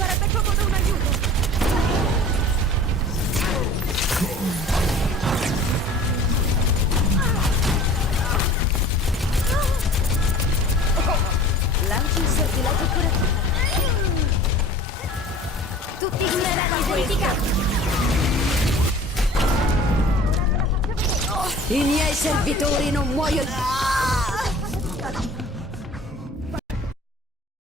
Sarebbe comodo un aiuto. Lanci il sortilegio curativo. Tutti i minerali verificati. I miei servitori non muoiono.